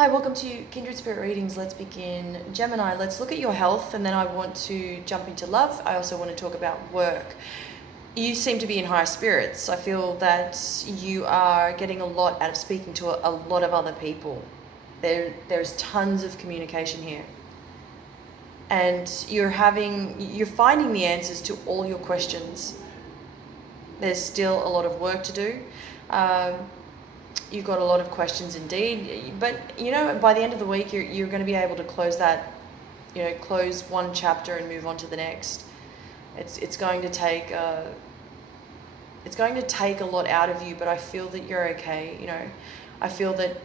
Hi, welcome to Kindred Spirit Readings. Let's begin. Gemini, let's look at your health, and then I want to jump into love. I also want to talk about work. You seem to be in high spirits. I feel that you are getting a lot out of speaking to a lot of other people. There's tons of communication here. And you're finding the answers to all your questions. There's still a lot of work to do. You've got a lot of questions indeed, but by the end of the week you're going to be able to close that, close one chapter and move on to the next. It's going to take a lot out of you, but I feel that you're okay. I feel that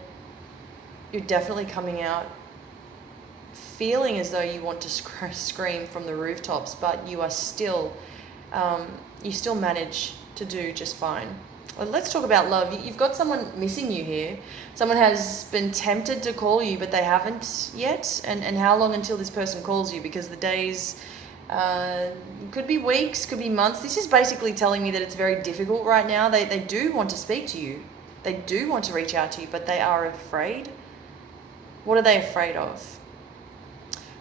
you're definitely coming out feeling as though you want to scream from the rooftops, but you still manage to do just fine. Well, let's talk about love. You've got someone missing you here. Someone has been tempted to call you, but they haven't yet. And how long until this person calls you? Because the days could be weeks, could be months. This is basically telling me that it's very difficult right now. They do want to speak to you. They do want to reach out to you, but they are afraid. What are they afraid of?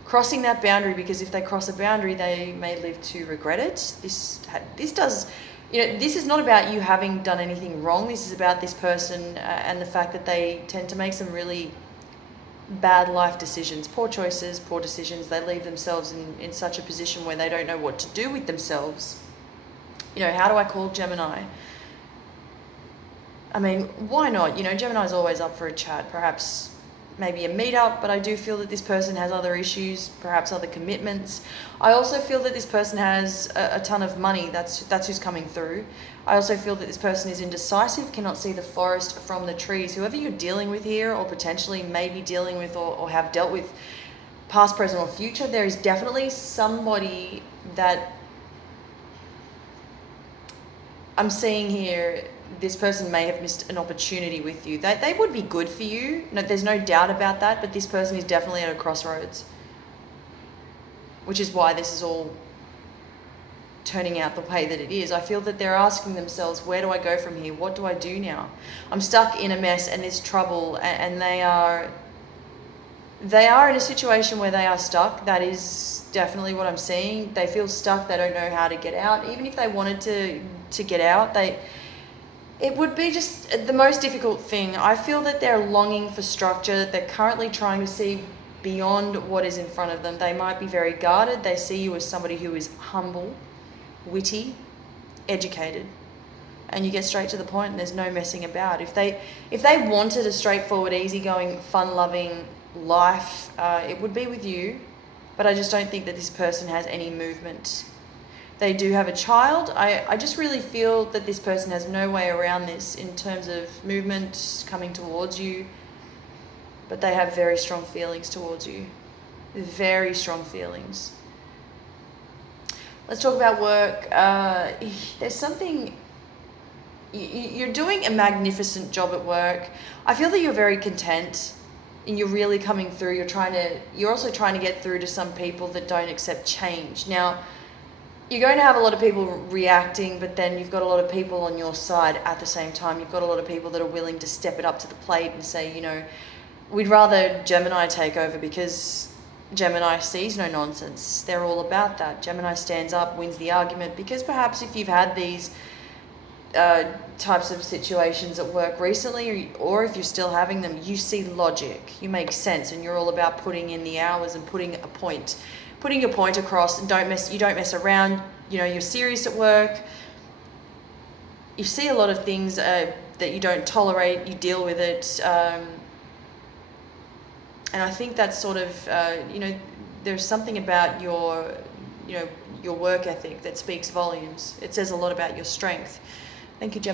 Crossing that boundary, because if they cross a boundary, they may live to regret it. This is not about you having done anything wrong. This is about this person and the fact that they tend to make some really bad life decisions, poor choices, poor decisions. They leave themselves in such a position where they don't know what to do with themselves. How do I call Gemini? I mean, why not? Gemini's always up for a chat, perhaps maybe a meetup, but I do feel that this person has other issues, perhaps other commitments. I also feel that this person has a ton of money. That's who's coming through. I also feel that this person is indecisive, cannot see the forest from the trees. Whoever you're dealing with here, or potentially maybe dealing with or have dealt with past, present, or future, there is definitely somebody that I'm seeing here. This person may have missed an opportunity with you. They would be good for you. No, there's no doubt about that, but this person is definitely at a crossroads, which is why this is all turning out the way that it is. I feel that they're asking themselves, where do I go from here? What do I do now? I'm stuck in a mess and there's trouble, and they are in a situation where they are stuck. That is definitely what I'm seeing. They feel stuck. They don't know how to get out. Even if they wanted to get out, it would be just the most difficult thing. I feel that they're longing for structure. They're currently trying to see beyond what is in front of them. They might be very guarded. They see you as somebody who is humble, witty, educated, and you get straight to the point and there's no messing about. If they wanted a straightforward, easygoing, fun-loving life, it would be with you, but I just don't think that this person has any movement. They do have a child. I just really feel that this person has no way around this in terms of movement coming towards you, but they have very strong feelings towards you. Very strong feelings. Let's talk about work. There's something... You're doing a magnificent job at work. I feel that you're very content and you're really coming through. You're also trying to get through to some people that don't accept change. Now, you're going to have a lot of people reacting, but then you've got a lot of people on your side at the same time. You've got a lot of people that are willing to step it up to the plate and say, we'd rather Gemini take over, because Gemini sees no nonsense. They're all about that. Gemini stands up, wins the argument, because perhaps if you've had these types of situations at work recently, or if you're still having them, you see logic, you make sense, and you're all about putting in the hours and putting your point across, and you don't mess around. You're serious at work. You see a lot of things that you don't tolerate. You deal with it, and I think that's sort of there's something about your work ethic that speaks volumes. It says a lot about your strength. Thank you, Gemini.